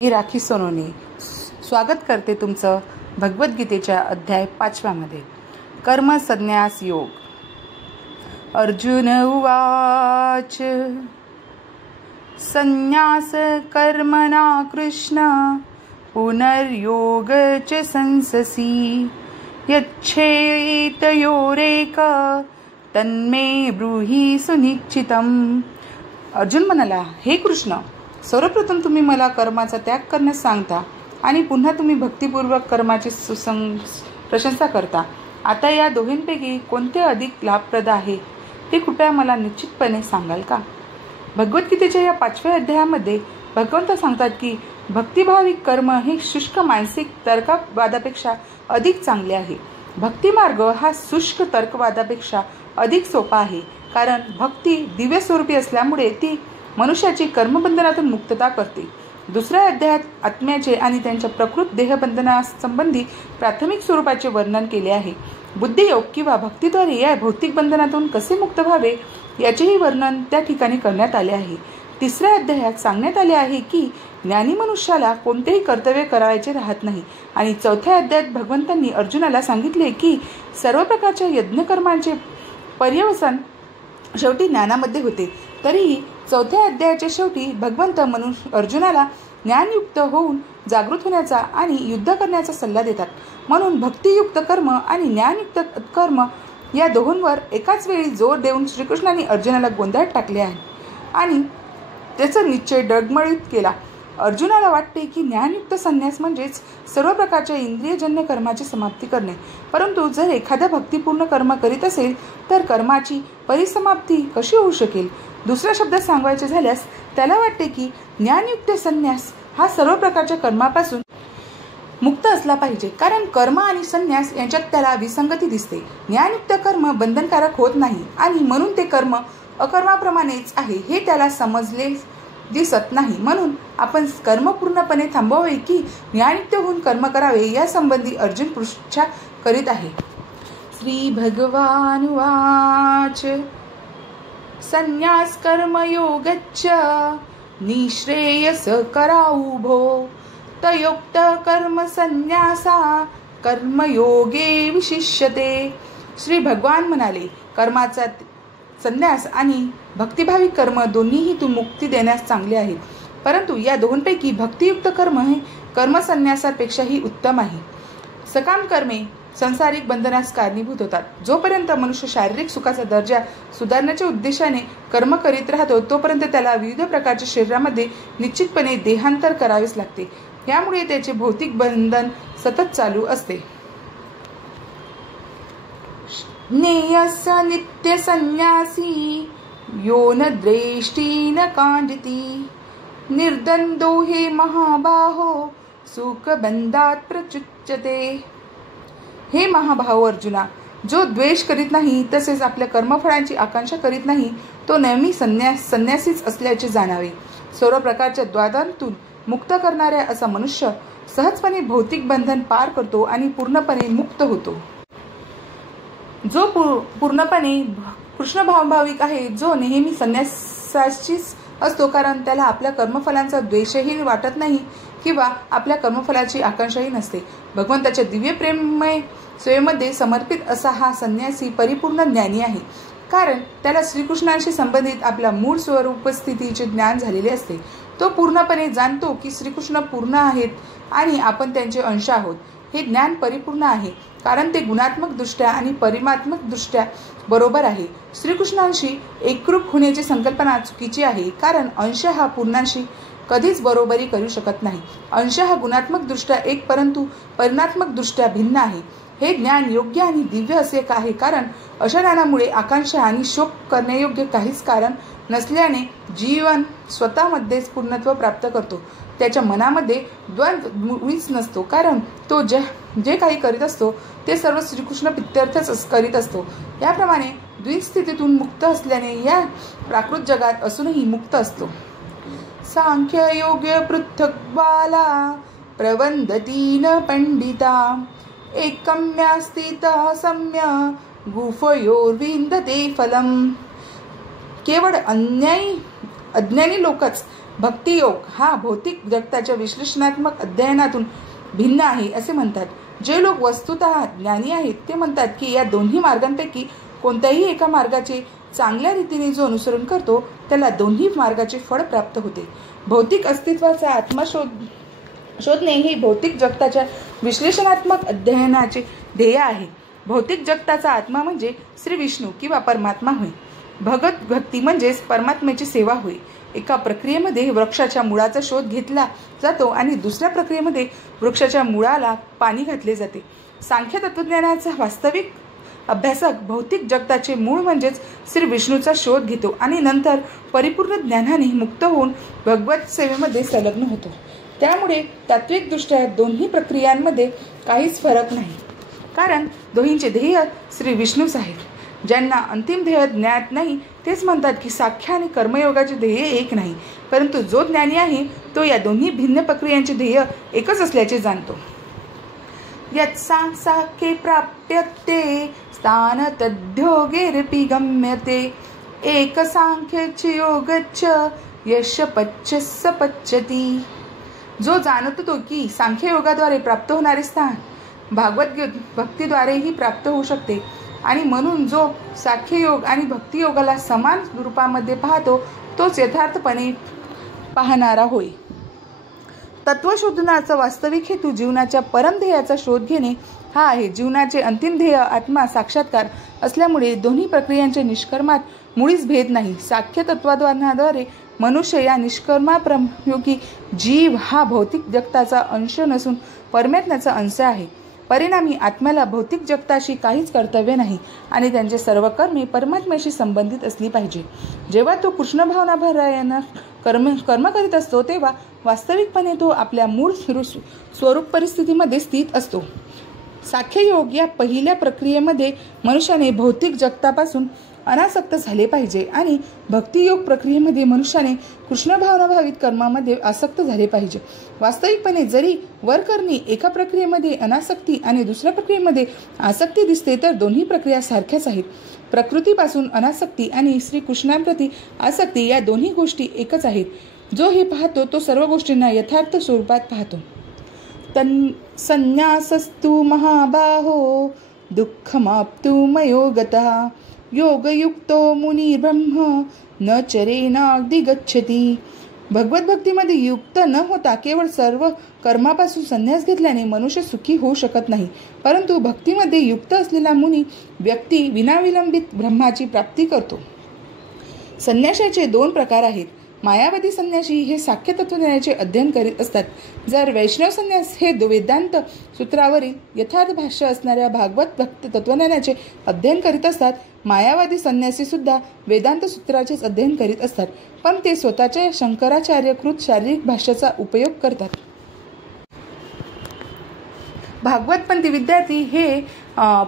मी राखी सोनोने स्वागत करते तुमचं भगवद्गीतेच्या अध्याय 5 मध्ये कर्म संन्यास योग. अर्जुन उवाच संन्यास कर्मणा कृष्ण पुनर्योग च संससी यच्छेतयोरेक तन्मे ब्रूहि सुनिश्चितम्. अर्जुन म्हणाला, हे कृष्ण, सर्वप्रथम तुम्ही मला कर्माचा त्याग करण्यास सांगता आणि पुन्हा तुम्ही भक्तिपूर्वक कर्माची प्रशंसा करता. आता या दोघींपैकी कोणते अधिक लाभप्रद आहे ते कृपया मला निश्चितपणे सांगाल का? भगवद्गीतेच्या या 5व्या अध्यायामध्ये भगवंत सांगतात की भक्तिभाविक कर्म हे शुष्क मानसिक तर्कवादापेक्षा अधिक चांगले आहे. भक्तिमार्ग हा शुष्क तर्कवादापेक्षा अधिक सोपा आहे, कारण भक्ती दिव्य स्वरूपी असल्यामुळे ती मनुष्याची कर्मबंधनातून मुक्तता करते. दुसऱ्या अध्यायात आत्म्याचे आणि त्यांच्या प्रकृत देहबंधनासंबंधी प्राथमिक स्वरूपाचे वर्णन केले आहे. बुद्धियोग किंवा भक्तीद्वारे या भौतिक बंधनातून कसे मुक्त व्हावे याचेही वर्णन त्या ठिकाणी करण्यात आले आहे. तिसऱ्या अध्यायात सांगण्यात आले आहे की ज्ञानी मनुष्याला कोणतेही कर्तव्य करायचे राहत नाही, आणि चौथ्या अध्यायात भगवंतांनी अर्जुनाला सांगितले की सर्व प्रकारच्या यज्ञकर्मांचे पर्यवसान शेवटी ज्ञानामध्ये होते. तरीही चौथ्या अध्यायाच्या शेवटी भगवंत अर्जुनाला ज्ञानयुक्त होऊन जागृत होण्याचा आणि युद्ध करण्याचा सल्ला देतात. म्हणून भक्तियुक्त कर्म आणि ज्ञानयुक्त कर्म या दोहोंवर एकाच वेळी जोर देऊन श्रीकृष्णाने अर्जुनाला गोंधळात टाकले आहे आणि त्याचा निश्चय डगमळीत केला. अर्जुनाला वाटते की ज्ञानयुक्त संन्यास म्हणजेच सर्व प्रकारच्या इंद्रियजन्य कर्माची समाप्ती करणे. परंतु जर एखादा भक्तिपूर्ण कर्म करीत असेल तर कर्माची परिसमाप्ती कशी होऊ शकेल? दुसऱ्या शब्दात सांगायचे झाल्यास त्याला वाटते की ज्ञानयुक्त संन्यास हा सर्व प्रकारच्या कर्मापासून मुक्त असला पाहिजे, कारण कर्म आणि संन्यास यांच्यात त्याला विसंगती दिसते. ज्ञानयुक्त कर्म बंधनकारक होत नाही आणि म्हणून ते कर्म अकर्माप्रमाणेच आहे हे त्याला समजले दिसत नाही. म्हणून आपण कर्म पूर्णपणे थांबवावे की ज्ञानयुक्त होऊन कर्म करावे या संबंधी अर्जुन पृच्छा करीत आहे. श्री भगवान वाच संन्यास कर्मयोगच्च निःश्रेयस कराउभो तयोक्त कर्म संन्यासा कर्मयोगे विशिष्यते. श्री भगवान म्हणाले, कर्माचा संन्यास आणि भक्तिभाविक कर्म दोन्हीही तू मुक्ती देण्यास चांगले आहेत, परंतु या दोहोंपैकी भक्तियुक्त कर्म हे कर्मसन्यासापेक्षाही उत्तम आहे. सकाम कर्मे संसारिक बंधनास कारणीभूत होतात. जोपर्यंत मनुष्य शारीरिक सुखाचा दर्जा सुधारण्याच्या उद्देशाने कर्म करीत राहतो तोपर्यंत त्याला विविध प्रकारच्या शरीरामध्ये निश्चितपणे देहांतर करावेच लागते. यामुळे त्याचे भौतिक बंधन सतत चालू असते. ज्ञेयस नित्य संन्यासी यो न द्वेष्टी न कांडिती निर्दंदो हे महाबाहो सुखबंधात प्रचुच्यते. हे महाभाव अर्जुना, जो द्वेष करीत नाही तसेच आपल्या कर्मफळांची आकांक्षा करीत नाही तो नेहमी संन्यासीच असल्याचे जाणावे. सर्व प्रकारच्या द्वंद्वातून मुक्त करणाऱ्या असा मनुष्य सहजपणे भौतिक बंधन पार करतो आणि पूर्णपणे मुक्त होतो. जो पूर्णपणे कृष्ण भावभाविक आहे, जो नेहमी संन्यासाचीच असतो, कारण त्याला आपल्या कर्मफलांचा द्वेषही वाटत नाही किंवा आपल्या कर्मफलाची आकांक्षाही नसते. भगवंताच्या दिव्य प्रेममय सेवेमध्ये समर्पित असा हा संन्यासी परिपूर्ण ज्ञानी आहे, कारण त्याला श्रीकृष्णांशी संबंधित आपल्या मूळ स्वरूपस्थितीचे ज्ञान झालेले असते. तो पूर्णपणे जाणतो की श्रीकृष्ण पूर्ण आहेत आणि आपण त्यांचे अंश आहोत. हे ज्ञान परिपूर्ण आहे कारण ते गुणात्मक दृष्ट्या आणि परिमात्मक दृष्ट्या बरोबर आहे. श्रीकृष्णांशी एकरूप होण्याची संकल्पना चुकीची आहे, कारण अंश हा पूर्णांशी कधीच बरोबरी करू शकत नाही. अंश हा गुणात्मक दृष्ट्या एक परंतु परिमात्मक दृष्ट्या भिन्न आहे. हे ज्ञान योग्य आणि दिव्य असे आहे, कारण अशा ज्ञानामुळे आकांक्षा आणि शोक करण्यायोग्य काहीच कारण नसल्याने जीवन स्वतःमध्येच पूर्णत्व प्राप्त करतो. त्याच्या मनामध्ये द्वंद्व मुळीच नसतो, कारण तो जे काही करीत असतो ते सर्व श्रीकृष्ण प्रित्यर्थच करीत असतो. याप्रमाणे द्विस्थितीतून मुक्त असल्याने या प्राकृत जगात असूनही मुक्त असतो. सांख्य योग पृथक् बाला प्रवंदती न पंडिता एकम्यास्थित सम्य गुफयोर्विंदते फलम. केवळ अज्ञानी लोकच भक्तियोग हा भौतिक जगताच्या विश्लेषणात्मक अध्ययनातून भिन्न आहे असे म्हणतात. जे लोक वस्तुतः ज्ञानी आहेत ते म्हणतात की या दोन्ही मार्गांपैकी कोणत्याही एका मार्गाचे चांगल्या रीतीने जो अनुसरण करतो त्याला दोन्ही मार्गाचे फळ प्राप्त होते. भौतिक अस्तित्वाचा आत्मा शोधणे हे भौतिक जगताच्या विश्लेषणात्मक अध्ययनाचे ध्येय आहे. भौतिक जगताचा आत्मा म्हणजे श्री विष्णू किंवा परमात्मा होय. भगत भक्ती म्हणजेच परमात्म्याची सेवा होय. एका प्रक्रियेमध्ये वृक्षाच्या मुळाचा शोध घेतला जातो आणि दुसऱ्या प्रक्रियेमध्ये वृक्षाच्या मुळाला पाणी घातले जाते. सांख्य तत्वज्ञानाचा वास्तविक अभ्यासक भौतिक जगताचे मूळ म्हणजेच श्री विष्णूचा शोध घेतो आणि नंतर परिपूर्ण ज्ञानाने मुक्त होऊन भगवत सेवेमध्ये संलग्न होतो. त्यामुळे तात्विकदृष्ट्या दोन्ही प्रक्रियांमध्ये काहीच फरक नाही, कारण दोन्हींचे ध्येय श्री विष्णूच आहेत. ज्यांना अंतिम ध्येय ज्ञात नाही तेच म्हणतात की सांख्य आणि कर्मयोगाचे ध्येय एक नाही, परंतु जो ज्ञानी आहे तो या दोन्ही भिन्न प्रक्रियांचे ध्येय एकच असल्याचे जाणतो. यत्सांख्ये प्राप्यते स्थान तद्योगेरपि गम्यते एक सांख्यच योगच्च यश पच्चस पच्यति. जो जाणतो की सांख्य योगाद्वारे प्राप्त होणारे स्थान भागवत भक्तीद्वारेही प्राप्त होऊ शकते आणि म्हणून जो सांख्य योग आणि भक्ती योगाला समान रूपामध्ये पाहतो तोच यथार्थपणे पाहणारा होय. तत्वशोधनाचा वास्तविक हेतू जीवनाच्या परमध्येयाचा शोध घेणे हा आहे. जीवनाचे अंतिम ध्येय आत्मा साक्षात्कार असल्यामुळे दोन्ही प्रक्रियांच्या निष्कर्मात मुळीच भेद नाही. सांख्य तत्वाद्वारे मनुष्य या निष्कर्माप्रयोगी जीव हा भौतिक जगताचा अंश नसून परमात्म्याचा अंश आहे. परिणामी आत्म्याला भौतिक जगताशी काहीच कर्तव्य नाही आणि त्यांचे सर्व कर्मे परमात्म्याशी संबंधित असली पाहिजे. जेव्हा तो कृष्ण भावनाभरायानं कर्म करीत असतो तेव्हा वास्तविकपणे तो आपल्या मूळ स्वरूप परिस्थितीमध्ये स्थित असतो. सांख्ययोग या पहिल्या प्रक्रियेमध्ये मनुष्याने भौतिक जगतापासून अनासक्त झाले पाहिजे आणि भक्तियोग प्रक्रियेमध्ये मनुष्याने कृष्ण भावनाभावित कर्मामध्ये आसक्त झाले पाहिजे. वास्तविकपणे जरी वरकरणी एका प्रक्रियेमध्ये अनासक्ती आणि दुसऱ्या प्रक्रियेमध्ये आसक्ती दिसते तर दोन्ही प्रक्रिया सारख्याच आहेत. प्रकृतीपासून अनासक्ती आणि श्रीकृष्णांप्रती आसक्ती या दोन्ही गोष्टी एकच आहेत. जो हे पाहतो तो सर्व गोष्टींना यथार्थ स्वरूपात पाहतो. संन्यासस्तु महाबाहो दुःखमाप्तुमयो गतः योगयुक्तो मुनिर्ब्रह्म न चरेनाधिगच्छति. भगवत भक्तीमध्ये युक्त न होता केवळ सर्व कर्मापासून संन्यास घेतल्याने मनुष्य सुखी होऊ शकत नाही, परंतु भक्तीमध्ये युक्त असलेला मुनी व्यक्ती विनाविलंबित ब्रह्माची प्राप्ती करतो. संन्यासाचे दोन प्रकार आहेत. मायावादी संन्यासी हे सांख्य तत्वज्ञानाचे अध्ययन करीत असतात, जर वैष्णव संन्यास हे वेदांत सूत्रावरील यथार्थ भाष्य असणाऱ्या भागवत भक्त तत्वज्ञानाचे अध्ययन करीत असतात. मायावादी संन्यासी सुद्धा वेदांत सूत्राचेच अध्ययन करीत असतात, पण ते स्वतःच्या शंकराचार्यकृत शारीरिक भाष्याचा उपयोग करतात. भागवतपंथी विद्यार्थी हे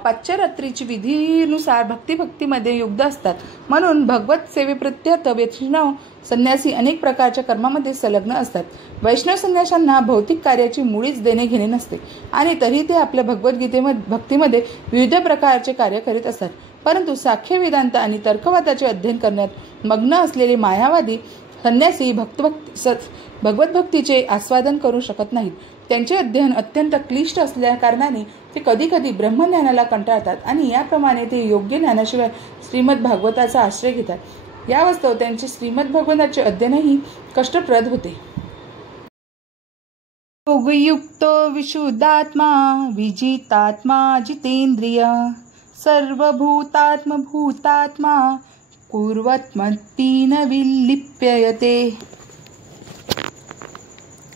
पाश्चरात्रीची विधीनुसार भक्तीमध्ये युक्त असतात. म्हणून भगवत सेवेप्रत्यर्थ वैष्णव संन्यासी अनेक प्रकारच्या कर्मामध्ये संलग्न असतात. वैष्णव संन्याशांना भौतिक कार्याची मुळीच देणे घेणे नसते आणि तरी ते आपल्या भक्तीमध्ये विविध प्रकारचे कार्य करीत असतात. परंतु सांख्य वेदांत आणि तर्कवादाचे अध्ययन करण्यात मग्न असलेले मायावादी संन्यासी भगवत भक्तीचे आस्वादन करू शकत नाहीत. त्यांचे अध्ययन अत्यंत क्लिष्ट असल्या कारणाने ते कधी कधी ब्रह्मज्ञानाला कंटाळतात आणि याप्रमाणे ते योग्य ज्ञानाशिवाय श्रीमद भागवताचा आश्रय घेतात. या वास्तव त्यांचे श्रीमद भागवताचे अध्ययनही कष्टप्रद होते. योगयुक्तो विशुद्धात्मा विजितात्मा जितेंद्रिय सर्वभूतात्मभूतात्मा कुर्वत्मत्ति न विलिप्यते.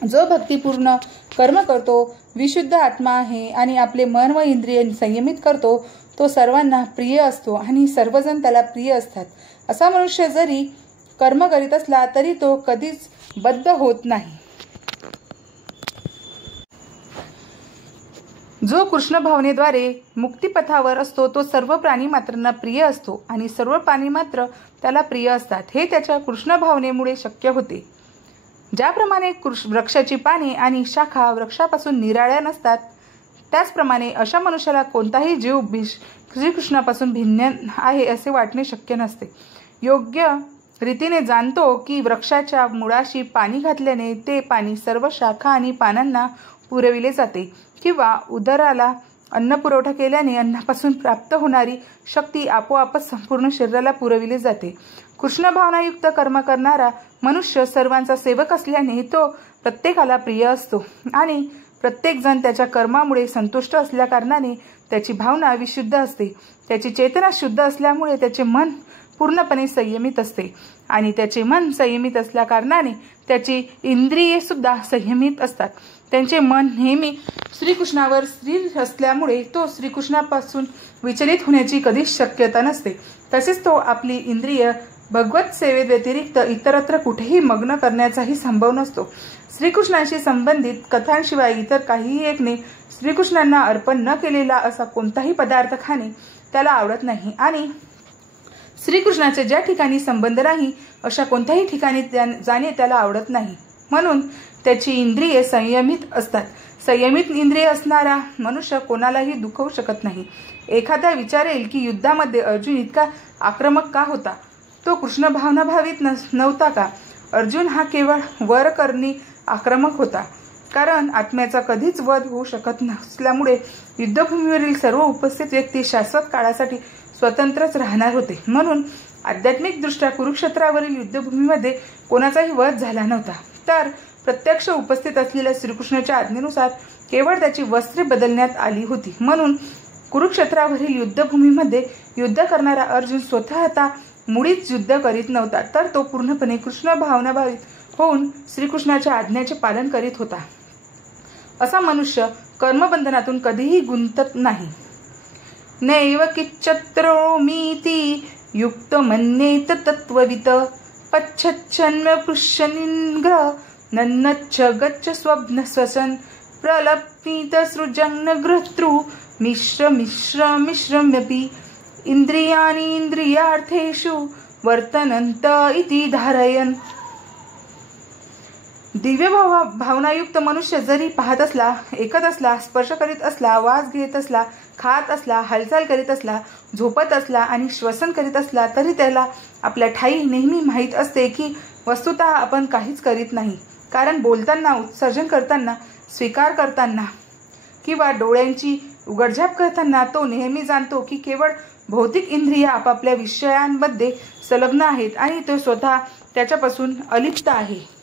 जो भक्तिपूर्ण कर्म करतो, विशुद्ध आत्मा आहे आणि आपले मन व इंद्रिय संयमित करतो, तो सर्वांना प्रिय असतो आणि सर्वजण त्याला प्रिय असतात. असा मनुष्य जरी कर्म करीत असला तरी तो कधीच बद्ध होत नाही. जो कृष्ण भावनेद्वारे मुक्तिपथावर असतो तो सर्व प्राणी मात्रांना प्रिय असतो आणि सर्व प्राणी मात्र त्याला प्रिय असतात. हे त्याच्या कृष्ण भावनेमुळे शक्य होते. ज्याप्रमाणे वृक्षाची पाने आणि शाखा वृक्षापासून निराळ्या नसतात, त्याचप्रमाणे अशा मनुष्याला कोणताही जीव श्रीकृष्णापासून भिन्न आहे असे वाटणे शक्य नसते. योग्य रीतीने जाणतो की वृक्षाच्या मुळाशी पाणी घातल्याने ते पाणी सर्व शाखा आणि पानांना पुरविले जाते, किंवा उदराला अन्न पुरवठा केल्याने अन्नापासून प्राप्त होणारी शक्ती आपोआपच संपूर्ण शरीराला पुरविली जाते. कृष्ण भावनायुक्त कर्म करणारा मनुष्य सर्वांचा सेवक असल्याने तो प्रत्येकाला प्रिय असतो आणि प्रत्येकजण त्याच्या कर्मामुळे संतुष्ट असल्याकारणाने त्याची भावना विशुद्ध असते. त्याची चेतना शुद्ध असल्यामुळे त्याचे मन पूर्णपणे संयमित असते आणि त्याचे मन संयमित असल्याकारणाने त्याची इंद्रिये सुद्धा संयमित असतात. त्यांचे मन नेहमी श्रीकृष्णावर स्थिर असल्यामुळे तो श्रीकृष्णापासून विचलित होण्याची कधीच शक्यता नसते. तसेच तो आपली इंद्रिय भगवत सेवेत व्यतिरिक्त इतरत्र कुठेही मग्न करण्याचाही संभव नसतो. श्रीकृष्णाशी संबंधित कथांशिवाय इतर काहीही ऐकणे, श्रीकृष्णांना अर्पण न केलेला असा कोणताही पदार्थ खाणे त्याला आवडत नाही आणि श्रीकृष्णाचे ज्या ठिकाणी संबंध नाही अशा कोणत्याही ठिकाणी जाणे त्याला आवडत नाही. म्हणून त्याची इंद्रिये संयमित असतात. संयमित इंद्रिय असणारा मनुष्य कोणालाही दुखवू शकत नाही. एखादा विचारेल की युद्धामध्ये अर्जुन इतका आक्रमक का होता? तो कृष्ण भावनाभावित नव्हता का? अर्जुन हा केवळ वरकरणी आक्रमक होता, कारण आत्म्याचा कधीच वध होऊ शकत नसल्यामुळे युद्धभूमीवरील सर्व उपस्थित व्यक्ती शाश्वत काळासाठी स्वतंत्रच राहणार होते. म्हणून आध्यात्मिकदृष्ट्या कुरुक्षेत्रावरील युद्धभूमीमध्ये कोणाचाही वध झाला नव्हता, तर प्रत्यक्ष उपस्थित असलेल्या श्रीकृष्णाच्या आज्ञेनुसार केवळ त्याची वस्त्रे बदलण्यात आली होती. म्हणून कुरुक्षेत्रावरील युद्धभूमीमध्ये युद्ध करणारा अर्जुन स्वतः आता मुळीच युद्ध करीत नव्हता, तर तो पूर्णपणे कृष्ण भावनाभावित होऊन श्रीकृष्णाच्या आज्ञेचे पालन करीत होता. असा मनुष्य कर्मबंधनातून कधीही गुंतत नाही. नैव किच्चत्रोमीति युक्त मन्येत तत्त्ववित पच्छच्छन्म पृश्यनिग्र नन्नच्छ गच्छ स्वप्न स्वसन प्रलप्नीत सृजन्न गृहतृ मिश्र मिश्र मिश्रम्यपि इंद्रियाणि इंद्रियार्थेषु वर्तनन्त इति धारयन्. दिव्य भावनायुक्त मनुष्य जरी पाहत असला, ऐकत असला, स्पर्श करीत असला, वास घेत असला, खात असला, हालचाल करीत असला, झोपत असला आणि श्वसन करीत असला, तरी त्याला आपल्या ठाई नेहमी माहीत असते की वस्तुतः आपण काहीच करीत नाही. कारण बोलताना, उत्सर्जन करताना, स्वीकार करताना किंवा डोळ्यांची उघडझाप करताना तो नेहमी जाणतो की केवळ भौतिक इंद्रिय आपापल्या विषयांमध्ये संलग्न आहेत आणि तो स्वतः त्याच्यापासून अलिप्त आहे.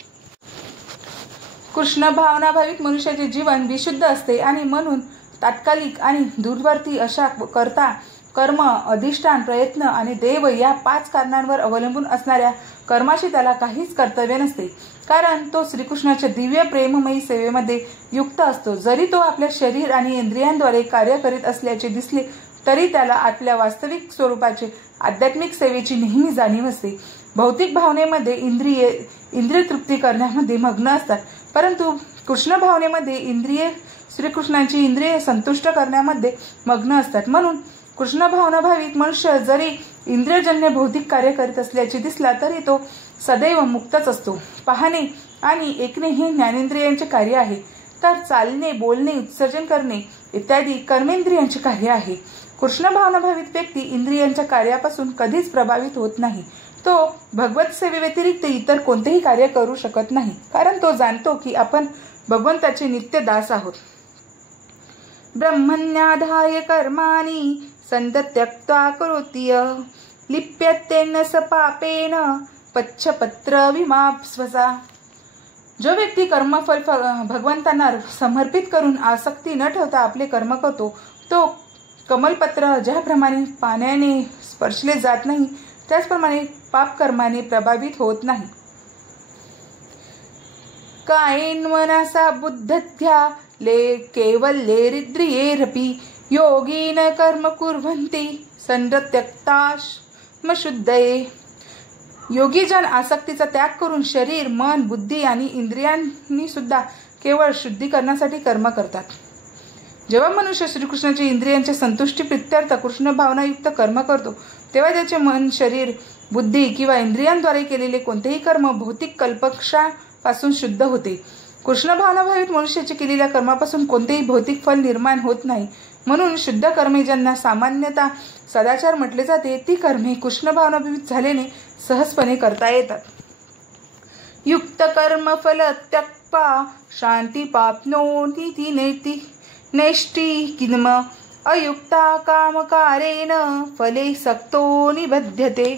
कृष्ण भावनाभावित मनुष्याचे जीवन विशुद्ध असते आणि म्हणून तात्कालिक आणि दूरवर्ती अशा कर्ता, कर्म, अधिष्ठान, प्रयत्न आणि देव या 5 कारणांवर अवलंबून असणाऱ्या कर्माशी त्याला काहीच कर्तव्य नसते, कारण तो श्रीकृष्णाच्या दिव्य प्रेममयी सेवेमध्ये युक्त असतो. जरी तो आपल्या शरीर आणि इंद्रियांद्वारे कार्य करीत असल्याचे दिसले तरी त्याला आपल्या वास्तविक स्वरूपाचे आध्यात्मिक सेवेची नेहमी जाणीव असते. भौतिक भावनेमध्ये इंद्रिय तृप्ती करण्यामध्ये मग्न असतात, परंतु कृष्ण भावनेमध्ये इंद्रिये श्रीकृष्णांची इंद्रिये संतुष्ट करण्यामध्ये मग्न असतात. म्हणून कृष्ण भावनाभावित मनुष्य जरी इंद्रियजन्य भौतिक कार्य करीत असल्याचे दिसला तरी तो सदैव मुक्तच असतो. पाहणे आणि ऐकणे हे ज्ञानेंद्रियांचे कार्य आहे, तर चालणे, बोलणे, उत्सर्जन करणे इत्यादी कर्मेंद्रियांचे कार्य आहे. कृष्ण भावनाभावित व्यक्ती इंद्रियांच्या कार्यापासून कधीच प्रभावित होत नाही. तो भगवत सेवेव्यतिरिक्त इतर कोणतेही कार्य करू शकत नाही, कारण तो जाणतो की आपण भगवंताचे नित्य दास आहोत. ब्रह्मण्याधाय कर्माणि संदत्यक्त्वा करोति लिप्यतेन स पापेन पच्छपत्र विमाप्स्वसा. जो व्यक्ती कर्मफल भगवंतांना समर्पित करून आसक्ती न ठेवता आपले कर्म करतो, तो कमलपत्र ज्याप्रमाणे पाण्याने स्पर्शले जात नाही त्याचप्रमाणे पाप कर्माने प्रभावित होत नाही. कायेन मनसा बुद्धत्या ले केवल्येरिद्रियेरपि योगीन कर्म कुर्वन्ति संदत्यक्ताश्मशुद्धये. योगीजन आसक्तीचा त्याग करून शरीर, मन, बुद्धी आणि इंद्रियांनी सुद्धा केवळ शुद्धीकरणासाठी कर्म करतात. जेव्हा मनुष्य श्रीकृष्णाच्या इंद्रियांच्या संतुष्टी प्रित्यर्थ कृष्ण भावनायुक्त कर्म करतो, तेव्हा त्याचे मन, शरीर, बुद्धी किंवा इंद्रियांद्वारे केलेले कोणतेही कर्म भौतिक कल्पक्षापासून शुद्ध होते. कृष्ण भावनाभावित मनुष्याचे केलेल्या कर्मापासून कोणतेही भौतिक फल निर्माण होत नाही. म्हणून शुद्ध कर्मे ज्यांना सामान्यतः सदाचार म्हटले जाते ती कर्मे कृष्ण भावनाभावित झाल्याने सहजपणे करता येतात. युक्त कर्म फल त्यक्त्वा शांती पाप्नोति नेष्टी किन्म अयुक्ता कामकारेण फले सक्तो निबध्यते.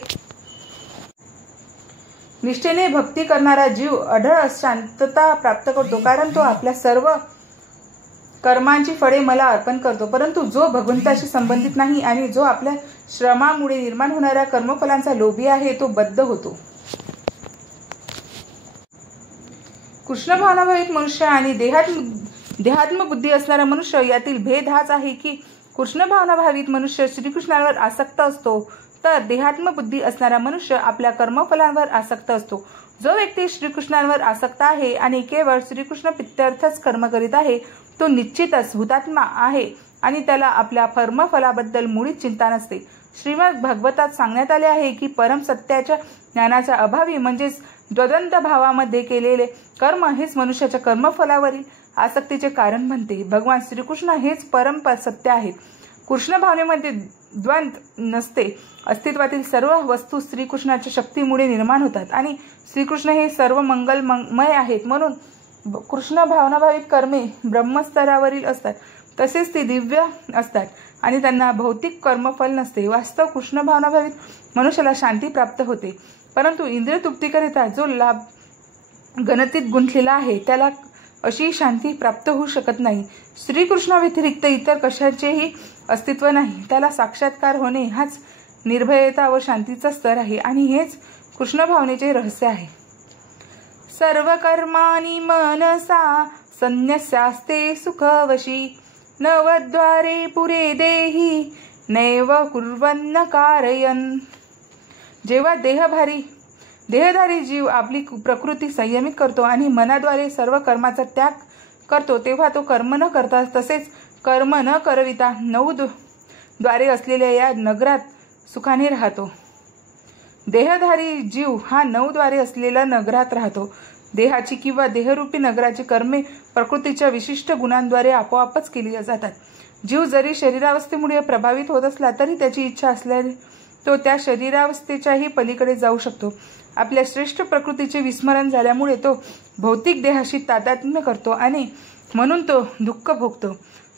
निष्ठेने भक्ती करणारा जीव अढळ शांतता प्राप्त करतो, कारण तो आपल्या सर्व कर्मांची फळे मला अर्पण करतो. परंतु जो भगवंताशी संबंधित नाही आणि जो आपल्या श्रमामुळे निर्माण होणाऱ्या कर्मफलांचा लोभी आहे तो बद्ध होतो. कृष्ण भावनाभावित मनुष्य आणि देहात्म बुद्धी असणारा मनुष्य यातील भेद हाच आहे की कृष्ण भावनाभावित मनुष्य श्रीकृष्णावर आसक्त असतो, तर देहात्म बुद्धी असणारा मनुष्य आपल्या कर्मफलांवर आसक्त असतो. जो व्यक्ती श्रीकृष्णावर आसक्त आहे आणि केवळ श्रीकृष्ण प्रीत्यर्थच कर्म करीत आहे तो निश्चितच हुतात्मा आहे आणि त्याला आपल्या कर्मफलाबद्दल मुळीच चिंता नसते. श्रीमद भागवतात सांगण्यात आले आहे की परम सत्याच्या ज्ञानाच्या अभावी म्हणजेच द्वंद्व भावामध्ये केलेले कर्म हेच मनुष्याच्या कर्मफलावरील आसक्तीचे कारण बनते. भगवान श्रीकृष्ण हेच परम सत्य आहेत. कृष्ण भावनेमध्ये द्वंद्व नसते. अस्तित्वातील सर्व वस्तू श्रीकृष्णाच्या शक्तीमुळे निर्माण होतात आणि श्रीकृष्ण हे सर्व मंगलमय आहेत. म्हणून कृष्ण भावनाभावित कर्मे ब्रह्मस्तरावरील असतात, तसेच ती दिव्य असतात आणि त्यांना भौतिक कर्मफल नसते. वास्तव कृष्ण भावनाभावित मनुष्याला शांती प्राप्त होते, परंतु इंद्रिय तृप्तीकरिता जो लाभ गणतीत गुंतलेला आहे त्याला अशी शांती प्राप्त होऊ शकत नाही. श्रीकृष्णाव्यतिरिक्त इतर कशाचेही अस्तित्व नाही. त्याला साक्षात्कार होणे हाच निर्भयता व शांतीचा स्तर आहे आणि हेच कृष्ण भावनेचे रहस्य आहे. सर्व कर्माणि मनसा संन्यस्यास्ते सुखवशी नवद्वारे पुरे देही नैव कुर्वन्न कारयन्. जेव्हा देहधारी जीव आपली प्रकृती संयमित करतो आणि मनाद्वारे सर्व कर्माचा त्याग करतो तेव्हा तो कर्म न करता तसेच कर्म न करविता 9 द्वारे असलेल्या या नगरात सुखाने राहतो. देहधारी जीव हा 9 द्वारे असलेल्या नगरात राहतो. देहाची किंवा देहरूपी नगराची कर्मे प्रकृतीच्या विशिष्ट गुणांद्वारे आपोआपच केली जातात. जीव जरी शरीरावस्थेमुळे प्रभावित होत असला तरी त्याची इच्छा असल्याने तो त्या शरीरावस्थेच्याही पलीकडे जाऊ शकतो. आपल्या श्रेष्ठ प्रकृतीचे विस्मरण झाल्यामुळे तो भौतिक देहाशी तादात्म्य करतो आणि म्हणून तो दुःख भोगतो.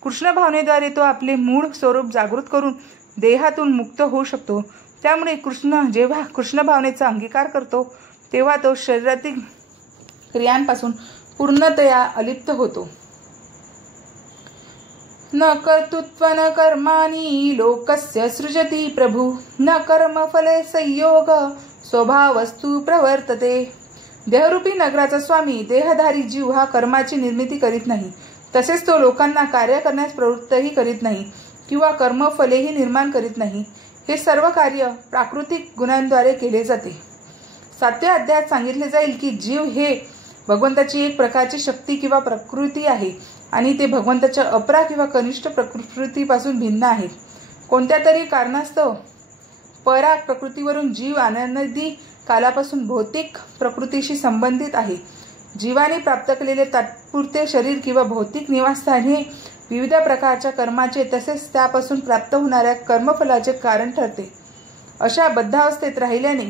कृष्ण भावनेद्वारे तो आपले मूळ स्वरूप जागृत करून देहातून मुक्त होऊ शकतो. त्यामुळे जेव्हा कृष्ण भावनेचा अंगीकार करतो तेव्हा तो शरीरातील क्रियांपासून पूर्णतया अलिप्त होतो. न कर्तृत्व न कर्माणि लोकस्य सृजति प्रभु न कर्मफले संयोग स्वभावस्तु प्रवर्तते. देहरूपी नगराचा स्वामी देहधारी जीव हा कर्माची निर्मिती करीत नाही, तसेच तो लोकांना कार्य करण्यास प्रवृत्तही करीत नाही किंवा कर्मफलेही निर्माण करीत नाही. हे सर्व कार्य प्राकृतिक गुणांद्वारे केले जाते. 7व्या अध्यायात सांगितले जाईल की जीव हे भगवंताची एक प्रकारची शक्ती किंवा प्रकृती आहे आणि ते भगवंताच्या अपरा किंवा कनिष्ठ प्रकृतीपासून भिन्न आहे. कोणत्या तरी कारणास्तव पराग प्रकृतीवरून जीव अनादी कालापासून भौतिक प्रकृतीशी संबंधित आहे. जीवाने प्राप्त केलेले तात्पुरते शरीर किंवा भौतिक निवासस्थान हे विविध प्रकारच्या कर्माचे तसेच त्यापासून प्राप्त होणाऱ्या कर्मफलाचे कारण ठरते. अशा बद्धावस्थेत राहिल्याने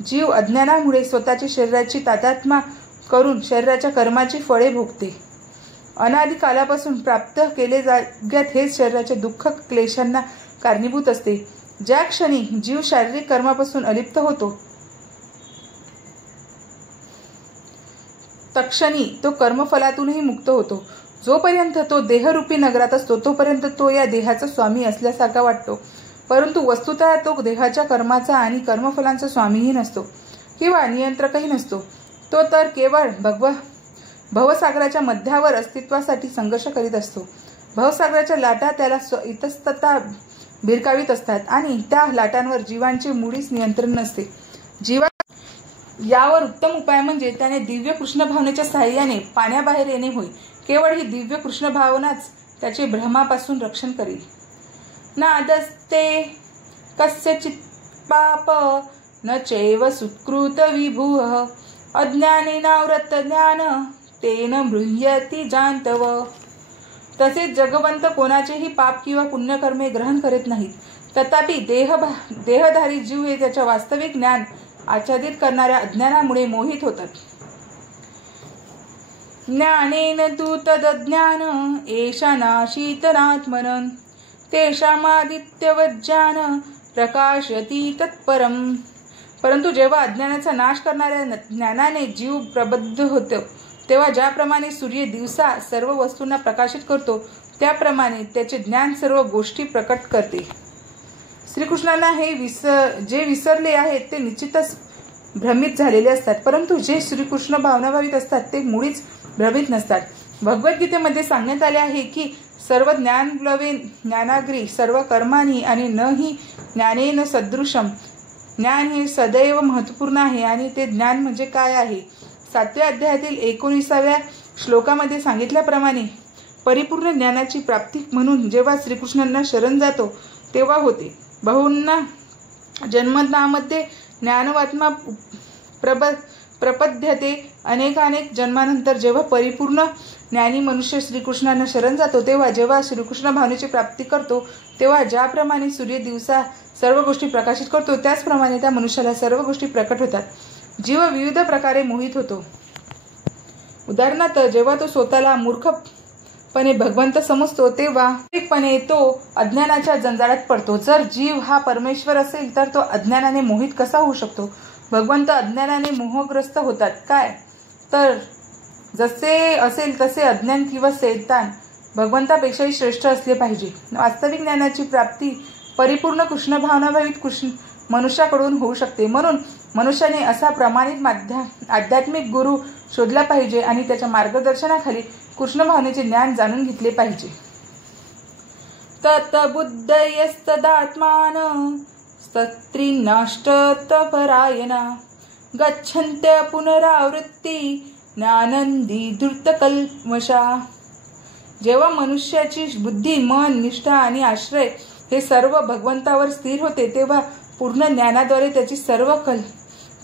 जीव अज्ञानामुळे स्वतःच्या शरीराची तादात्म्य करून शरीराच्या कर्माची फळे भोगते. अनादी कालापासून प्राप्त केले जाग्यात हेच शरीराच्या दुःख क्लेशांना कारणीभूत असते. ज्या क्षणी जीव शारीरिक कर्मापासून अलिप्त होतो तत्क्षणी तो कर्मफलातूनही मुक्त होतो. जोपर्यंत तो देहरूपी नगरात असतो तोपर्यंत तो या देहाचा स्वामी असल्यासारखा वाटतो, परंतु वस्तुतः तो देहाच्या कर्माचा आणि कर्मफलांचा स्वामीही नसतो किंवा नियंत्रकही नसतो. तो तर केवळ भवसागराच्या मध्यावर अस्तित्वासाठी संघर्ष करीत असतो. भवसागराच्या लाटा त्याला इतस्ततः भिरकावीत असतात आणि त्या लाटांवर जीवांचे मुळीच नियंत्रण नसते. यावर उत्तम उपाय म्हणजे त्याने दिव्य कृष्ण भावनेच्या सहाय्याने पाण्याबाहेर येणे होय. केवळ ही दिव्य कृष्ण भावनाच त्याचे भ्रमापासून रक्षण करेल. नादस्ते कस्यचित् पाप न चैव सुकृत विभुः अज्ञानेनावृत्त ज्ञान तेन मृह्यति जान्तव. तसेच जगवंत कोणाचेही पाप किंवा पुण्यकर्मे ग्रहण करीत नाहीत. तथापि देहधारी जीव हे त्याच्या वास्तविक ज्ञान आच्छादित करणाऱ्या अज्ञानामुळे मोहित होतात. ज्ञानेन तु तदज्ञान एषा नाशीतनात्मनं तेषामादित्यवज्ञान प्रकाशयति तत्परम्. परंतु जेव्हा अज्ञानाचा नाश करणाऱ्या ज्ञानाने जीव प्रबुद्ध होतो, तेव्हा ज्याप्रमाणे सूर्य दिवसा सर्व वस्तूंना प्रकाशित करतो, त्याप्रमाणे त्याचे ज्ञान सर्व गोष्टी प्रकट करते. श्रीकृष्णांना जे विसरले आहेत ते निश्चितच भ्रमित झालेले असतात, परंतु जे श्रीकृष्ण भावनाभावित असतात ते मुळीच भ्रमित नसतात. भगवद्गीतेमध्ये सांगण्यात आले आहे की सर्व ज्ञानप्लवे ज्ञानाग्री सर्व कर्माणी आणि न हि ज्ञानेन सदृशम. ज्ञान हे सदैव महत्त्वपूर्ण आहे आणि ते ज्ञान म्हणजे काय आहे. 7व्या अध्यायातील 19व्या श्लोकामध्ये सांगितल्याप्रमाणे परिपूर्ण ज्ञानाची प्राप्ती म्हणून जेव्हा श्रीकृष्णांना शरण जातो तेव्हा होते. बहुना जन्मनामध्ये ज्ञानवात्मा प्रपद्यते. अनेकानेक जन्मानंतर जेव्हा परिपूर्ण ज्ञानी मनुष्य श्रीकृष्णांना शरण जातो तेव्हा जेव्हा श्रीकृष्ण भावनेची प्राप्ती करतो तेव्हा ज्याप्रमाणे सूर्य दिवसा सर्व गोष्टी प्रकाशित करतो त्याचप्रमाणे त्या मनुष्याला सर्व गोष्टी प्रकट होतात. जीव विविध प्रकारे मोहित होतो. उदाहरणार्थ जेव्हा तो स्वतःला मूर्खपणे भगवंत समजतो तेव्हा तो अज्ञानाच्या जंजाळात पडतो. जर जीव हा परमेश्वर असेल तर तो अज्ञानाने मोहित कसा होऊ शकतो. भगवंत अज्ञानाने मोहग्रस्त होतात काय, तर जसे असेल तसे अज्ञान किंवा शैतान भगवंतापेक्षाही श्रेष्ठ असले पाहिजे. वास्तविक ज्ञानाची प्राप्ती परिपूर्ण कृष्ण भावनाभावित मनुष्याकडून होऊ शकते. म्हणून मनुष्याने असा प्रमाणित आध्यात्मिक गुरु शोधला पाहिजे आणि त्याच्या मार्गदर्शनाखाली कृष्ण भावनेचे ज्ञान जाणून घेतले पाहिजे. तत्बुद्धयस्तदात्मान सत्रिनाष्टतपरायणा गच्छन्त्य पुनरावृत्ती ज्ञानंदी धृतकल्मषा. जेव्हा मनुष्याची बुद्धी, मन, निष्ठा आणि आश्रय हे सर्व भगवंतावर स्थिर होते तेव्हा पूर्ण ज्ञानाद्वारे त्याची सर्व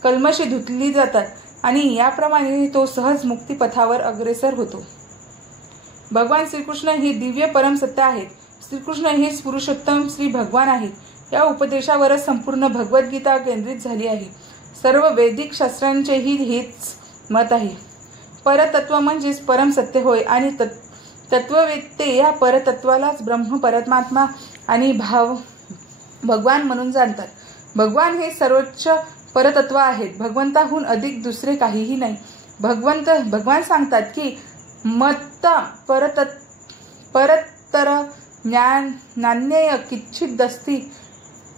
कल्मशे धुतली जातात आणि याप्रमाणे तो सहज मुक्तिपथावर अग्रेसर होतो. भगवान श्रीकृष्ण हे दिव्य परमसत्य आहेत. श्रीकृष्ण हेच पुरुषोत्तम श्री भगवान आहेत. या उपदेशावरच संपूर्ण भगवद्गीता केंद्रित झाली आहे. सर्व वैदिक शास्त्रांचेही हेच मत आहे. परतत्व म्हणजेच परमसत्य होय आणि तत्ववेत्ते या परतत्वालाच ब्रह्म, परमात्मा आणि भगवान म्हणून जाणतात. भगवान हे सर्वोच्च परतत्व आहेत. भगवंताहून अधिक दुसरे काहीही नाही. भगवान सांगतात की मत्त परतर नान्यय किंचिदस्ति.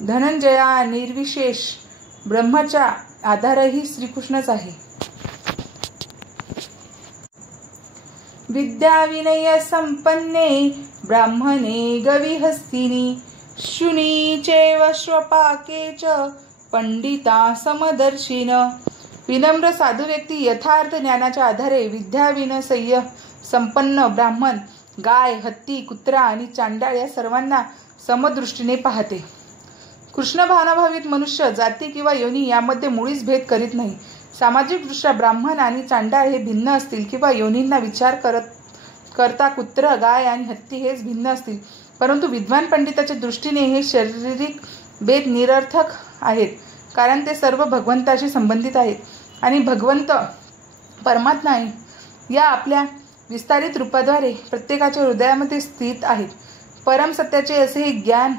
धनंजया निर्विशेष ब्रह्मचा आधारही श्रीकृष्णच आहे. विद्या विनय संपन्ने ब्राह्मणे गविहस्तिनी शुनी चैव श्वपाके च पंडिता समदर्शिन. विनम्र साधू व्यक्ती यथार्थ ज्ञानाच्या आधारे विद्या विनय संपन्न ब्राह्मण, गाय, हत्ती, कुत्रा आणि चांडाळ या सर्वांना समदृष्टीने पाहते. कृष्ण भावनाभावित मनुष्य जाती किंवा योनी यामध्ये मुळीच भेद करीत नाही. सामाजिकदृष्ट्या ब्राह्मण आणि चांडाळ हे भिन्न असतील किंवा योनींना विचार करता कुत्र, गाय आणि हत्ती हेच भिन्न असतील, परंतु विद्वान पंडिताच्या दृष्टीने हे शारीरिक भेद निरर्थक आहेत, कारण ते सर्व भगवंताशी संबंधित आहेत आणि भगवंत परमात्मा या आपल्या विस्तारित रूपाद्वारे प्रत्येकाच्या हृदयामध्ये स्थित आहेत. परम सत्याचे असे हे ज्ञान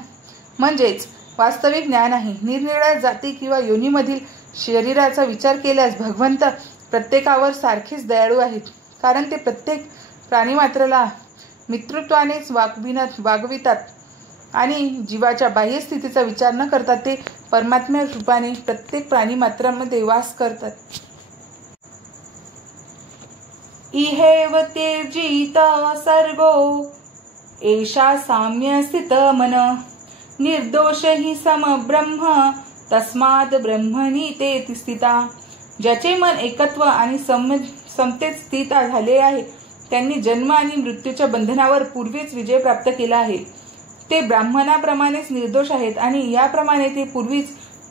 म्हणजेच वास्तविक ज्ञान आहे. निरनिराळ्या जाती किंवा योनीमधील शरीराचा विचार केल्यास भगवंत प्रत्येकावर सारखेच दयाळू आहेत, कारण ते प्रत्येक प्राणीमात्राला मित्रत्वानेच वागवितात आणि जीवाच्या बाह्य स्थितीचा विचार न करता ते परमात्म्या रूपाने प्रत्येक प्राणीमात्रांमध्ये वास करतात. इहेव तेर्जित सर्गो एषा साम्य स्थित मन निर्दोष हि सम ब्रह्म तस्माद ब्रह्मणी ते स्थिता. ज्याचे मन एकत्व आणि समतेत स्थित झाले आहे त्यांनी जन्म आणि मृत्यूच्या बंधनावर पूर्वीच विजय प्राप्त केला आहे. ते ब्राह्मणाप्रमाणेच निर्दोष आहेत आणि याप्रमाणे ते पूर्वीच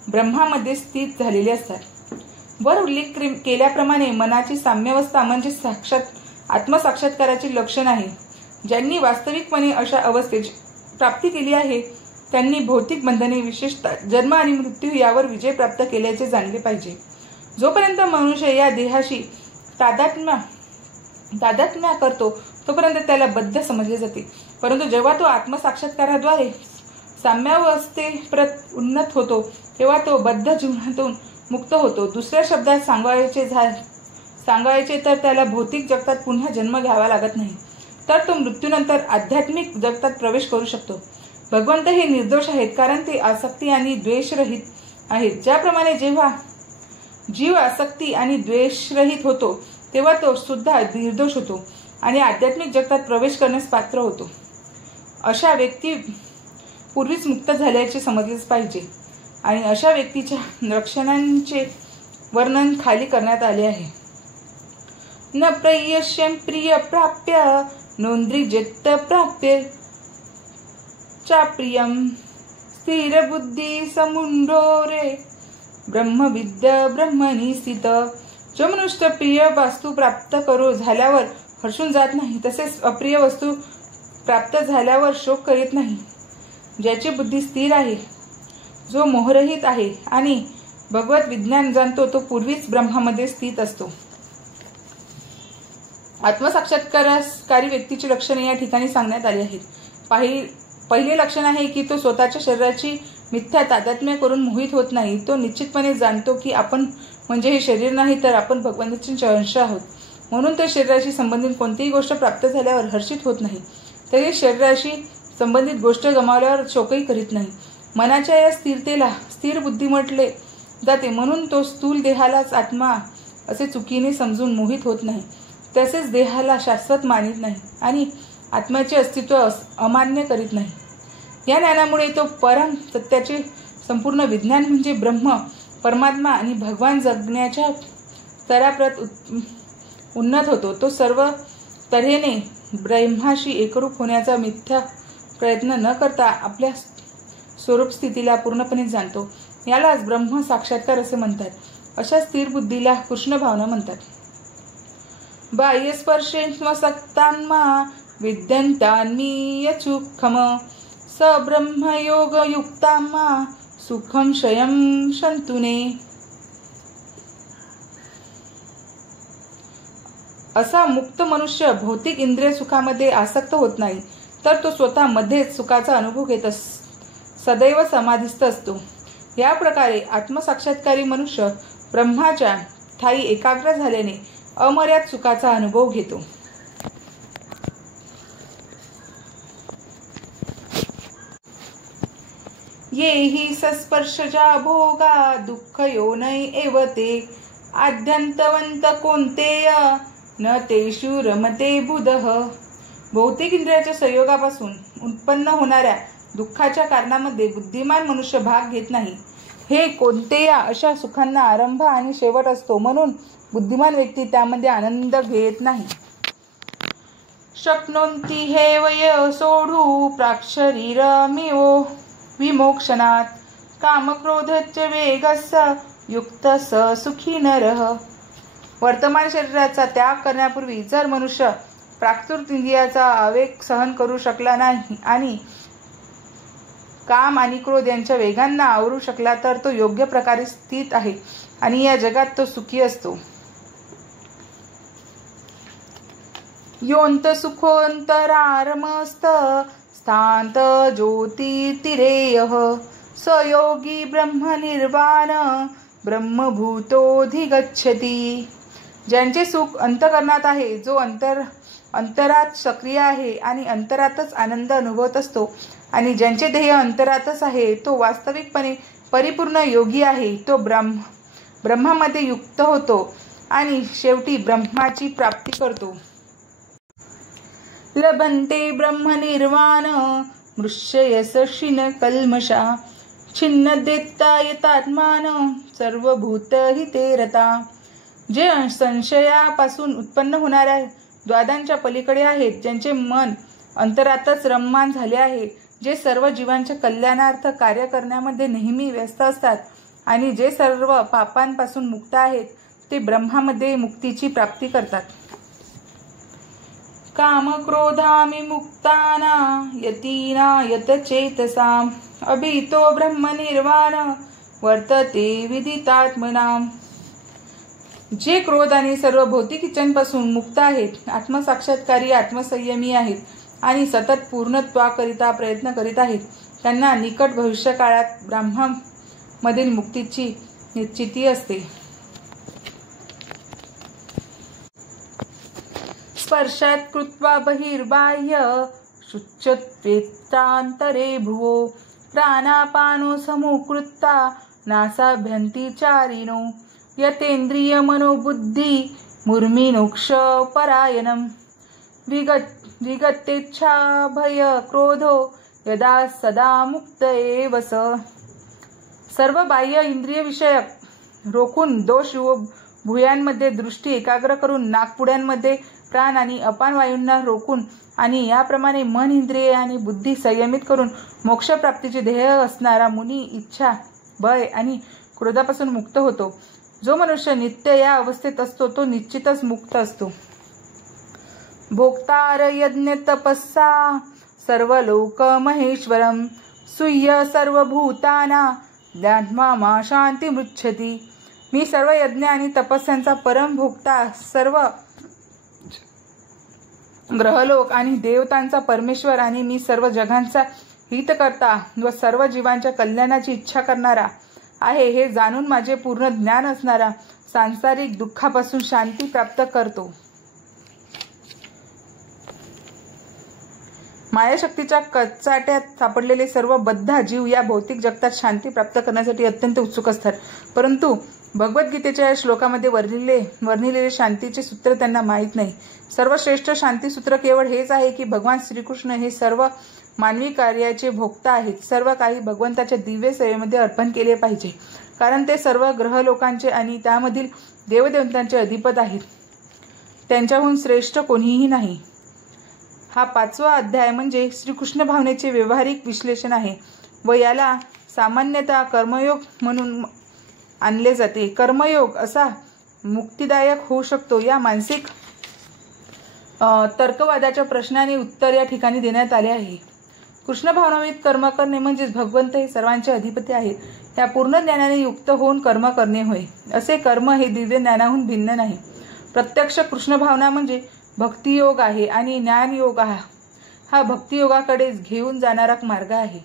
ब्रह्मामध्ये स्थित झालेले असतात. वर उल्लेख केल्याप्रमाणे मनाची साम्यावस्था म्हणजे आत्मसाक्षात्काराचे लक्षण आहे. ज्यांनी वास्तविकपणे अशा अवस्थेची प्राप्ती केली आहे त्यांनी भौतिक बंधने विशेषतः जन्म आणि मृत्यू यावर विजय प्राप्त केल्याचे जाणले पाहिजे. जोपर्यंत मनुष्य या देहाशी तादात्म्य करतो तोपर्यंत त्याला बद्ध समजले जाते. परंतु जेव्हा तो आत्मसाक्षात्काराद्वारे साम्यावस्थेप्रत उन्नत होतो तेव्हा तो बद्ध जीवनातून मुक्त होतो. दुसऱ्या शब्दात सांगायचे तर त्याला भौतिक जगतात पुन्हा जन्म घ्यावा लागत नाही, तर तो मृत्यूनंतर आध्यात्मिक जगतात प्रवेश करू शकतो. भगवंत हे निर्दोष आहेत कारण ते आसक्ती आणि द्वेषरहित आहेत. ज्याप्रमाणे जेव्हा जीव आसक्ती आणि द्वेषरहित होतो तेव्हा तो सुद्धा निर्दोष होतो आणि आध्यात्मिक जगतात प्रवेश करण्यास पात्र होतो. अशा व्यक्ती पूर्वीच मुक्त झाल्याचे समजलेच पाहिजे आणि अशा व्यक्तीच्या लक्षणांचे वर्णन खाली करण्यात आले आहे. न प्रयश्यं प्रिय प्राप्य नोंद्रिजत प्राप्य चाप्रियम स्थिर बुद्धी समुंडो रे ब्रह्मविद्य ब्रह्मणी स्थित. जो मनुष्य प्रिय वस्तू प्राप्त झाल्यावर हर्षून जात नाही तसेच अप्रिय वस्तू प्राप्त झाल्यावर शोक करीत नाही, ज्याची बुद्धी स्थिर आहे, जो मोहरहित आहे आणि भगवत विज्ञान जाणतो तो पूर्वीच ब्रह्मामध्ये स्थित असतो. आत्मसाक्षात्कारी व्यक्तीची लक्षणे या ठिकाणी सांगण्यात आली आहेत. पहिले लक्षण आहे की तो स्वतःच्या शरीराची मिथ्या तादात्म्य करून मोहित होत नाही. तो निश्चितपणे जाणतो की आपण म्हणजे हे शरीर नाही तर आपण भगवंताचे अंश आहोत. म्हणून तो शरीराशी संबंधित कोणतीही गोष्ट प्राप्त झाल्यावर हर्षित होत नाही, तरी शरीराशी संबंधित गोष्ट गमावल्यावर शोकही करीत नाही. मनाच्या या स्थिरतेला स्थिर बुद्धी म्हटले जाते. म्हणून तो स्थूल देहालाच आत्मा असे चुकीने समजून मोहित होत नाही, तसेच देहाला शाश्वत मानित नाही आणि आत्म्याचे अस्तित्व अमान्य करीत नाही. या ज्ञानामुळे तो परम सत्याचे संपूर्ण विज्ञान म्हणजे ब्रह्म, परमात्मा आणि भगवान जगण्याच्या स्तराप्रत उन्नत होतो. तो सर्व तऱ्हेने ब्रह्माशी एकरूप होण्याचा मिथ्या प्रयत्न न करता आपल्या स्वरूप स्थितीला पूर्णपणे जाणतो. यालाच ब्रह्म साक्षात्कार असे म्हणतात. अशा स्थिर बुद्धीला कृष्ण भावना म्हणतात. बाह्यस्पर्शेन्मसक्तान्मा विद्यन्तान्मीयचुखम स ब्रह्मयोगयुक्तान्मा सुखम शयं शंतुने. असा मुक्त मनुष्य भौतिक इंद्रिय सुखामध्ये आसक्त होत नाही, तर तो स्वतः मध्येच सुखाचा अनुभव घेत सदैव समाधिस्थ असतो. या प्रकारे आत्मसाक्षात्कारी मनुष्य ब्रह्माच्या ठायी एकाग्र झाल्याने अमर्याद सुखाचा अनुभव घेतो. ये हि सस्पर्शजा भोगा दुःख योनय एव ते आद्यंतवंत कोणतेय न तेषु रमते बुधः. भौतिक इंद्रियाच्या संयोगापासून उत्पन्न होणाऱ्या दुःखाच्या कारणामध्ये बुद्धिमान मनुष्य भाग घेत नाही. हे कोणतेया अशा सुखांना आरंभ आणि शेवट असतो, म्हणून बुद्धिमान व्यक्ती त्यामध्ये आनंद घेत नाही. शक्नोती हे वय सोढू प्राक्शरीरमिवो विमोक्षणात कामक्रोधच वेगस युक्त स सुखी नरः. वर्तमान शरीराचा त्याग करण्यापूर्वी जर मनुष्य प्राकृत इंद्रियाचा आवेग सहन करू शकला नाही आणि काम आणि क्रोध यांच्या वेगांना आवरू शकला तर तो योग्य प्रकारे स्थित आहे आणि या जगात तो सुखी असतो. योंत सुखोंतरारमस्त स्थांत ज्योतितिरेयः स योगी ब्रह्मनिर्वाण ब्रह्मभूतोधिगच्छति. ज्यांचे सुख अंतःकरणात आहे, जो अंतरात सक्रिय आहे आणि अंतरातच आनंद अनुभवत असतो, आणि ज्यांचे ध्येय अंतरातच आहे तो वास्तविकपणे परिपूर्ण योगी आहे. तो ब्रह्मामध्ये युक्त होतो आणि शेवटी ब्रह्माची प्राप्ती करतो. लभन्ते ब्रह्मनिर्वाण मृष्ययशशिन कल्मषा छिन्न देत्ता यतात्मान सर्वभूतहिते रता. जे संशयापासून उत्पन्न होणाऱ्या द्वादांच्या पलीकडे आहेत, ज्यांचे मन अंतरातच रममान झाले आहे, जे सर्व जीवांच्या कल्याणार्थ कार्य करण्यामध्ये नेहमी व्यस्त असतात आणि जे सर्व पापांपासून मुक्त आहेत ते ब्रह्मामध्ये मुक्तीची प्राप्ती करतात. कामक्रोधामिमुक्ताना यतीना यतचेतसाम अभितो ब्रह्मनिर्वाण वर्तते विदितात्मनाम. जे क्रोध आणि सर्व भौतिक इच्छांपासून मुक्त आहेत, आत्मसाक्षात्कारी आत्मसंयमी आहेत आणि सतत पूर्णत्वाकरिता प्रयत्न करीत आहेत, त्यांना निकट भविष्यकाळात ब्रह्मामधील मुक्तीची निश्चिती असते. स्पर्शात कृत्वा बहिर्बाह्य शुच्यत्वेत्तांतरे भुवो प्राणापानो समुकृत्ता नासाभ्यन्ति चारिणो यतेन्द्रिय मनोबुद्धि मुर्मिनोक्ष परायणम विगतेच्छा भय क्रोधो यदा सदा मुक्त एव स. सर्व बाह्य इंद्रिय विषयक रोखून दोष व भुयांमध्ये दृष्टी एकाग्र करून नाकपुड्यांमध्ये प्राण आणि अपान वायूंना रोखून आणि याप्रमाणे मन इंद्रिये आणि बुद्धी संयमित करून मोक्षप्राप्तीचे ध्येय असणारा मुनी इच्छा भय आणि क्रोधापासून मुक्त होतो. जो मनुष्य नित्य या अवस्थेत असतो तो निश्चितच मुक्त असतो. भोक्तार यज्ञ तपस्सा सर्वलोक महेश्वरम सुह्य सर्वभूताना ज्ञात्वा मा शांती मृच्छति. मी सर्व यज्ञ आणि तपस्यांचा परम भोक्ता, सर्व ग्रहलोक आणि देवतांचा परमेश्वर आणि मी सर्व जगांचा हितकर्ता व सर्व जीवांच्या कल्याणाची इच्छा करणारा आहे हे जाणून माझे पूर्ण ज्ञान असणारा सांसारिक दुःखापासून शांती प्राप्त करतो. मायाशक्तीच्या कचाट्यात सापडलेले सर्व बद्ध जीव या भौतिक जगतात शांती प्राप्त करण्यासाठी अत्यंत उत्सुक असतात, परंतु भगवद्गीतेच्या या श्लोकामध्ये वर्णिलेले शांतीचे सूत्र त्यांना माहीत नाही. सर्वश्रेष्ठ शांतीसूत्र केवळ हेच आहे की भगवान श्रीकृष्ण हे सर्व मानवी कार्याचे भोक्ता आहेत. सर्व काही भगवंताच्या दिव्य सेवेमध्ये अर्पण केले पाहिजे, कारण ते सर्व ग्रहलोकांचे आणि त्यामधील देवदेवतांचे अधिपत आहेत. त्यांच्याहून श्रेष्ठ कोणीही नाही. हा 5वा अध्याय म्हणजे श्रीकृष्ण भावनेचे व्यावहारिक विश्लेषण आहे व याला सामान्यतः कर्मयोग म्हणून आणले जाते. कर्मयोग असा मुक्तिदायक होऊ शकतो या मानसिक तर्कवादाच्या प्रश्नाने उत्तर या ठिकाणी देण्यात आले आहे. कृष्ण भावनावित कर्म करणे म्हणजेच भगवंत हे सर्वांचे अधिपती आहेत या पूर्ण ज्ञानाने युक्त होऊन कर्म करणे होय. असे कर्म हे दिव्य ज्ञानाहून भिन्न नाही. प्रत्यक्ष कृष्ण भावना म्हणजे भक्तियोग आहे आणि ज्ञानयोग हा भक्तियोगाकडे घेऊन जाणारा मार्ग आहे.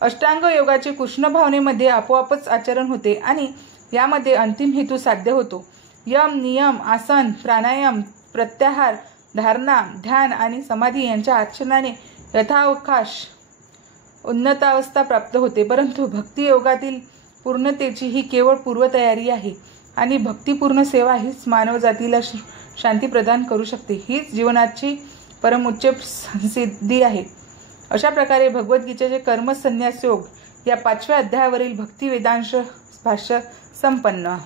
अष्टांग योगाचे कृष्ण भावनेमध्ये आपोआपच आचरण होते आणि यामध्ये अंतिम हेतू साध्य होतो. यम, नियम, आसन, प्राणायाम, प्रत्याहार, धारणा, ध्यान आणि समाधी यांच्या आचरणाने यथावकाश उन्नतावस्था प्राप्त होते. परंतु भक्तियोगातील पूर्णतेची ही केवळ पूर्वतयारी आहे आणि भक्तिपूर्ण सेवा हीच मानवजातीला शांती प्रदान करू शकते. हीच जीवनाची परमोच्च सिद्धी आहे. अशा प्रकारे भगवद्गीतेचे कर्मसन्यास योग या 5व्या अध्यायावरील भक्तिवेदांश भाष्य संपन्न.